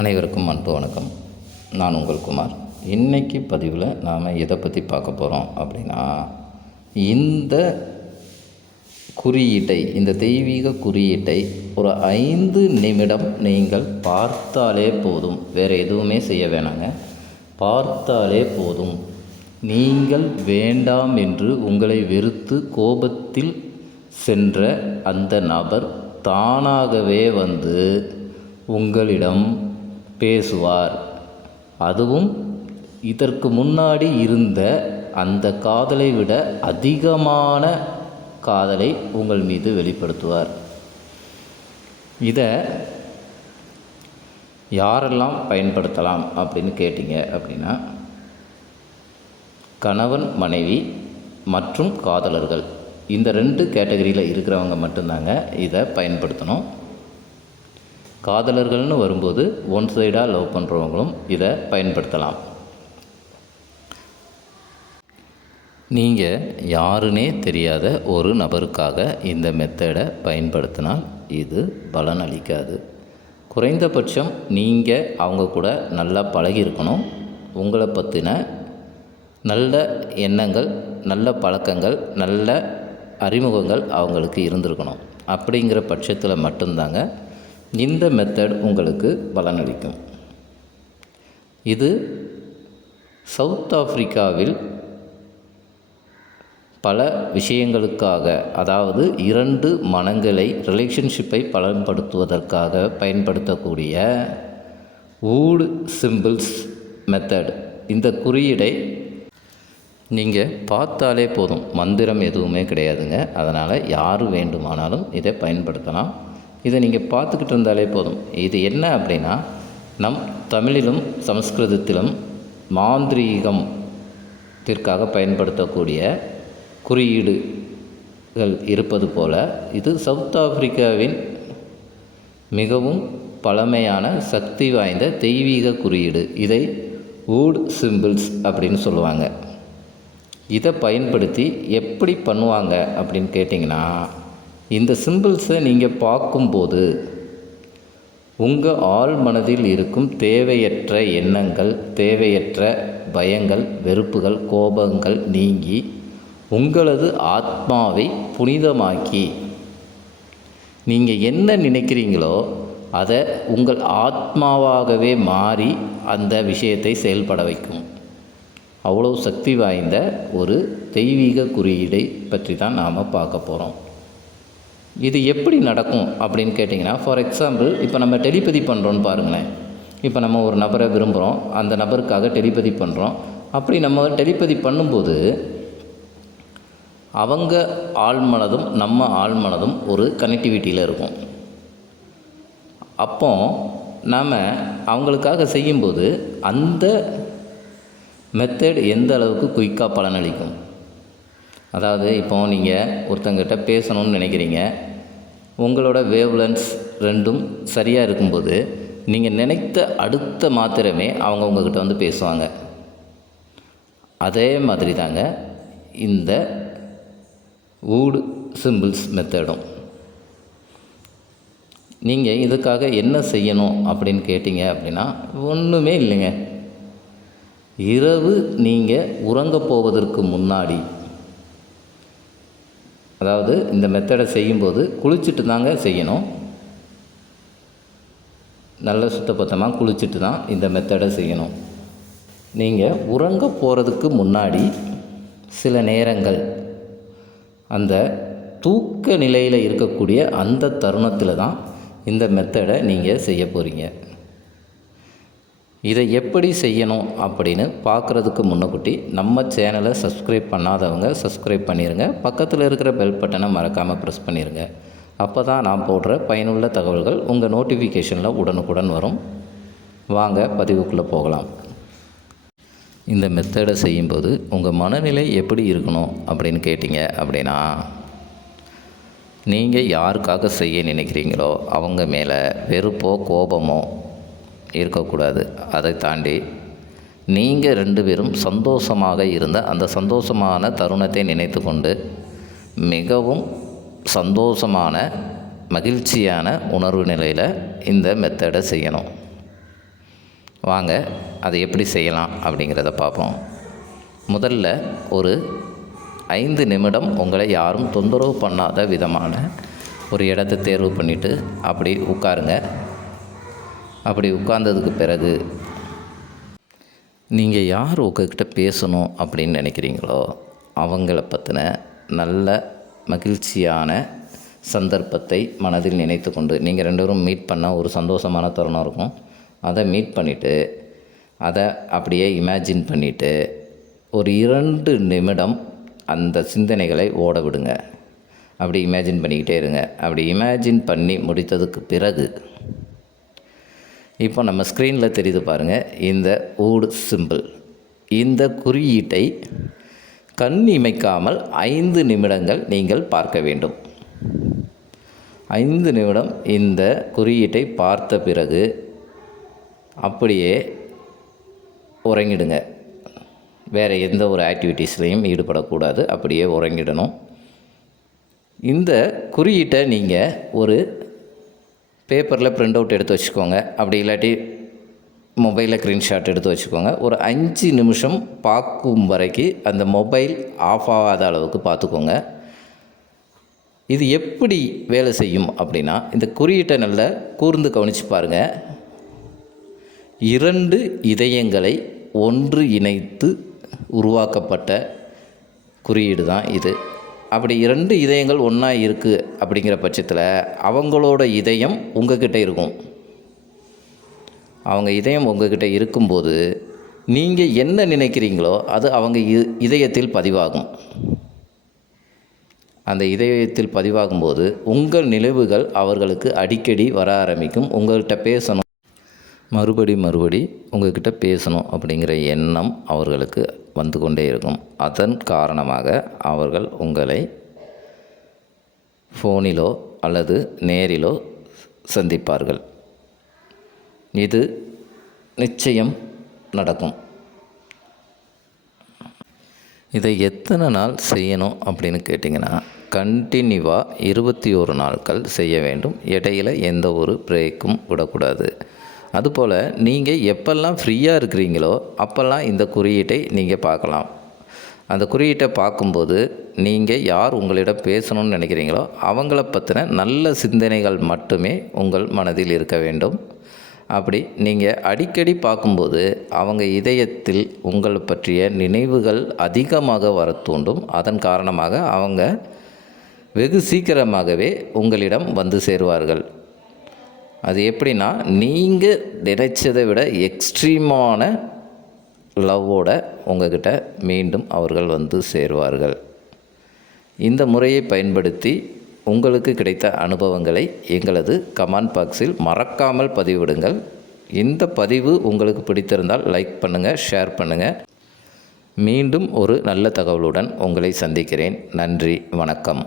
அனைவருக்கும் அன்பு வணக்கம். நான் உங்கள் குமார். இன்றைக்கி பதிவில் நாம் எதை பற்றி பார்க்க போகிறோம் அப்படின்னா, இந்த குறியீட்டை, இந்த தெய்வீக குறியீட்டை ஒரு 5 நிமிடம் நீங்கள் பார்த்தாலே போதும். வேறு எதுவுமே செய்ய வேணாங்க. பார்த்தாலே போதும். நீங்கள் வேண்டாம் என்று உங்களை வெறுத்து கோபத்தில் சென்ற அந்த நபர் தானாகவே வந்து உங்களிடம் பேசுவார். அதுவும் இதற்கு முன்னாடி இருந்த அந்த காதலை விட அதிகமான காதலை உங்கள் மீது வெளிப்படுத்துவார். இதை யாரெல்லாம் பயன்படுத்தலாம் அப்படின்னு கேட்டிங்க அப்படின்னா, கணவன் மனைவி மற்றும் காதலர்கள், இந்த 2 கேட்டகரியில் இருக்கிறவங்க மட்டும்தாங்க இதை பயன்படுத்தணும். காதலர்கள்னு வரும்போது ஒன் சைடாக லவ் பண்ணுறவங்களும் இதை பயன்படுத்தலாம். நீங்கள் யாருன்னே தெரியாத ஒரு நபருக்காக இந்த மெத்தடை பயன்படுத்தினால் இது பலன் அளிக்காது. குறைந்தபட்சம் நீங்கள் அவங்க கூட நல்லா பழகியிருக்கணும். உங்களை பற்றின நல்ல எண்ணங்கள், நல்ல பழக்கங்கள், நல்ல அறிமுகங்கள் அவங்களுக்கு இருந்திருக்கணும். அப்படிங்கிற பட்சத்தில் மட்டும்தாங்க இந்த மெத்தட் உங்களுக்கு பலனளிக்கும். இது சவுத் ஆப்பிரிக்காவில் பல விஷயங்களுக்காக, அதாவது 2 மனங்களை, ரிலேஷன்ஷிப்பை பலப்படுத்துவதற்காக பயன்படுத்தக்கூடிய வூட் சிம்பிள்ஸ் மெத்தட். இந்த குறியீடை நீங்கள் பார்த்தாலே போதும். மந்திரம் எதுவுமே கிடையாதுங்க. அதனால் யார் வேண்டுமானாலும் இதை பயன்படுத்தலாம். இதை நீங்கள் பார்த்துக்கிட்டு இருந்தாலே போதும். இது என்ன அப்படின்னா, நம் தமிழிலும் சமஸ்கிருதத்திலும் மாந்திரீகத்திற்காக பயன்படுத்தக்கூடிய குறியீடுகள் இருப்பது போல், இது சவுத் ஆப்பிரிக்காவின் மிகவும் பழமையான சக்தி வாய்ந்த தெய்வீக குறியீடு. இதை வூட் சிம்பிள்ஸ் அப்படின்னு சொல்லுவாங்க. இதை பயன்படுத்தி எப்படி பண்ணுவாங்க அப்படின்னு கேட்டிங்கன்னா, இந்த சிம்பிள்ஸை நீங்கள் பார்க்கும்போது உங்கள் ஆழ் மனதில் இருக்கும் தேவையற்ற எண்ணங்கள், தேவையற்ற பயங்கள், வெறுப்புகள், கோபங்கள் நீங்கி உங்களது ஆத்மாவை புனிதமாக்கி, நீங்கள் என்ன நினைக்கிறீங்களோ அதை உங்கள் ஆத்மாவாகவே மாறி அந்த விஷயத்தை செயல்பட வைக்கும். அவ்வளோ சக்தி வாய்ந்த ஒரு தெய்வீக குறியீடை பற்றி தான் நாம் பார்க்க போகிறோம். இது எப்படி நடக்கும் அப்படின்னு கேட்டிங்கன்னா, ஃபார் எக்ஸாம்பிள், இப்போ நம்ம டெலிபதி பண்ணுறோன்னு பாருங்களேன். இப்போ நம்ம ஒரு நபரை விரும்புகிறோம், அந்த நபருக்காக டெலிபதி பண்ணுறோம். அப்படி நம்ம டெலிபதி பண்ணும்போது அவங்க ஆழ்மனதும் நம்ம ஆழ்மனதும் ஒரு கனெக்டிவிட்டியில் இருக்கும். அப்போ நாம் அவங்களுக்காக செய்யும்போது அந்த மெத்தட் எந்த அளவுக்கு குயிக்காக பலனளிக்கும். அதாவது இப்போ நீங்கள் ஒருத்தங்கிட்ட பேசணும்னு நினைக்கிறீங்க, உங்களோட வேவ்லென்ஸ் 2ம் சரியாக இருக்கும்போது நீங்கள் நினைத்த அடுத்த மாத்திரமே அவங்க உங்கள்கிட்ட வந்து பேசுவாங்க. அதே மாதிரி தாங்க இந்த வூட் சிம்பிள்ஸ் மெத்தடும். நீங்கள் இதுக்காக என்ன செய்யணும் அப்படின்னு கேட்டிங்க அப்படின்னா, ஒன்றுமே இல்லைங்க. இரவு நீங்கள் உறங்க போவதற்கு முன்னாடி, அதாவது இந்த மெத்தடை செய்யும்போது குளிச்சுட்டு தாங்க செய்யணும். நல்ல சுத்தபத்தமாக குளிச்சுட்டு தான் இந்த மெத்தடை செய்யணும். நீங்கள் உறங்க போகிறதுக்கு முன்னாடி சில நேரங்கள் அந்த தூக்க நிலையில் இருக்கக்கூடிய அந்த தருணத்தில் தான் இந்த மெத்தடை நீங்கள் செய்ய போகிறீங்க. இதை எப்படி செய்யணும் அப்படின்னு பார்க்குறதுக்கு முன்னக்கூட்டி நம்ம சேனலை சப்ஸ்கிரைப் பண்ணாதவங்க சப்ஸ்கிரைப் பண்ணிடுங்க. பக்கத்தில் இருக்கிற பெல் பட்டனை மறக்காமல் ப்ரெஸ் பண்ணிடுங்க. அப்போ தான் நான் போடுற பயனுள்ள தகவல்கள் உங்கள் நோட்டிஃபிகேஷனில் உடனுக்குடன் வரும். வாங்க பதிவுக்குள்ளே போகலாம். இந்த மெத்தடை செய்யும்போது உங்கள் மனநிலை எப்படி இருக்கணும் அப்படின்னு கேட்டிங்க அப்படின்னா, நீங்கள் யாருக்காக செய்ய நினைக்கிறீங்களோ அவங்க மேலே வெறுப்போ கோபமோ இருக்கக்கூடாது. அதை தாண்டி நீங்கள் 2 பேரும் சந்தோஷமாக இருந்த அந்த சந்தோஷமான தருணத்தை நினைத்து கொண்டு மிகவும் சந்தோஷமான மகிழ்ச்சியான உணர்வு நிலையில் இந்த மெத்தடை செய்யணும். வாங்க அதை எப்படி செய்யலாம் அப்படிங்கிறத பார்ப்போம். முதல்ல ஒரு 5 நிமிடம் உங்களை யாரும் தொந்தரவு பண்ணாத விதமான ஒரு இடத்த தேர்வு பண்ணிவிட்டு அப்படி உட்காருங்க. அப்படி உட்கார்ந்ததுக்கு பிறகு நீங்கள் யார் உங்ககிட்ட பேசணும் அப்படின்னு நினைக்கிறீங்களோ அவங்கள பற்றின நல்ல மகிழ்ச்சியான சந்தர்ப்பத்தை மனதில் நினைத்து கொண்டு, நீங்கள் 2 பேரும் மீட் பண்ண ஒரு சந்தோஷமான தருணம் இருக்கும், அதை மீட் பண்ணிவிட்டு அதை அப்படியே இமேஜின் பண்ணிவிட்டு ஒரு 2 நிமிடம் அந்த சிந்தனைகளை ஓட விடுங்க. அப்படி இமேஜின் பண்ணிக்கிட்டே இருங்க. அப்படி இமேஜின் பண்ணி முடித்ததுக்கு பிறகு இப்போ நம்ம ஸ்க்ரீனில் தெரியுது பாருங்கள், இந்த ஊடு சிம்பிள், இந்த குறியீட்டை கண் இமைக்காமல் 5 நிமிடங்கள் நீங்கள் பார்க்க வேண்டும். 5 நிமிடம் இந்த குறியீட்டை பார்த்த பிறகு அப்படியே உறங்கிடுங்க. வேறு எந்த ஒரு ஆக்டிவிட்டீஸ்லையும் ஈடுபடக்கூடாது, அப்படியே உறங்கிடணும். இந்த குறியீட்டை நீங்கள் ஒரு பேப்பரில் பிரிண்ட் அவுட் எடுத்து வச்சுக்கோங்க. அப்படி இல்லாட்டி மொபைலில் ஸ்க்ரீன்ஷாட் எடுத்து வச்சுக்கோங்க. ஒரு 5 நிமிஷம் பார்க்கும் வரைக்கும் அந்த மொபைல் ஆஃப் ஆகாத அளவுக்கு பார்த்துக்கோங்க. இது எப்படி வேலை செய்யும் அப்படின்னா, இந்த குறியீட்டை நல்லா கூர்ந்து கவனித்து பாருங்கள். 2 இதயங்களை ஒன்று இணைத்து உருவாக்கப்பட்ட குறியீடு தான் இது. அப்படி 2 இதயங்கள் ஒன்றா இருக்குது அப்படிங்கிற பட்சத்தில் அவங்களோட இதயம் உங்ககிட்ட இருக்கும். அவங்க இதயம் உங்ககிட்ட இருக்கும்போது நீங்கள் என்ன நினைக்கிறீங்களோ அது அவங்க இதயத்தில் பதிவாகும். அந்த இதயத்தில் பதிவாகும்போது உங்கள் நினைவுகள் அவர்களுக்கு அடிக்கடி வர ஆரம்பிக்கும். உங்கள்கிட்ட பேசணும், மறுபடி உங்கள்கிட்ட பேசணும் அப்படிங்கிற எண்ணம் அவர்களுக்கு வந்து கொண்டே இருக்கும். அதன் காரணமாக அவர்கள் உங்களை ஃபோனிலோ அல்லது நேரிலோ சந்திப்பார்கள். இது நிச்சயம் நடக்கும். இதை எத்தனை நாள் செய்யணும் அப்படின்னு கேட்டிங்கன்னா, கண்டினியூவாக 21 நாட்கள் செய்ய வேண்டும். இடையில் எந்த ஒரு பிரேக்கும் விடக்கூடாது. அதுபோல் நீங்கள் எப்பெல்லாம் ஃப்ரீயாக இருக்கிறீங்களோ அப்போல்லாம் இந்த குறியீட்டை நீங்கள் பார்க்கலாம். அந்த குறியீட்டை பார்க்கும்போது நீங்கள் யார் உங்களிடம் பேசணும்னு நினைக்கிறீங்களோ அவங்கள பற்றின நல்ல சிந்தனைகள் மட்டுமே உங்கள் மனதில் இருக்க வேண்டும். அப்படி நீங்கள் அடிக்கடி பார்க்கும்போது அவங்க இதயத்தில் உங்களை பற்றிய நினைவுகள் அதிகமாக வர தூண்டும். அதன் காரணமாக அவங்க வெகு சீக்கிரமாகவே உங்களிடம் வந்து சேருவார்கள். அது எப்படின்னா, நீங்கள் நினைச்சதை விட எக்ஸ்ட்ரீமான லவ்வோட உங்கள்கிட்ட மீண்டும் அவர்கள் வந்து சேருவார்கள். இந்த முறையை பயன்படுத்தி உங்களுக்கு கிடைத்த அனுபவங்களை எங்களது கமெண்ட் பாக்ஸில் மறக்காமல் பதிவிடுங்கள். இந்த பதிவு உங்களுக்கு பிடித்திருந்தால் லைக் பண்ணுங்கள், ஷேர் பண்ணுங்கள். மீண்டும் ஒரு நல்ல தகவலுடன் உங்களை சந்திக்கிறேன். நன்றி, வணக்கம்.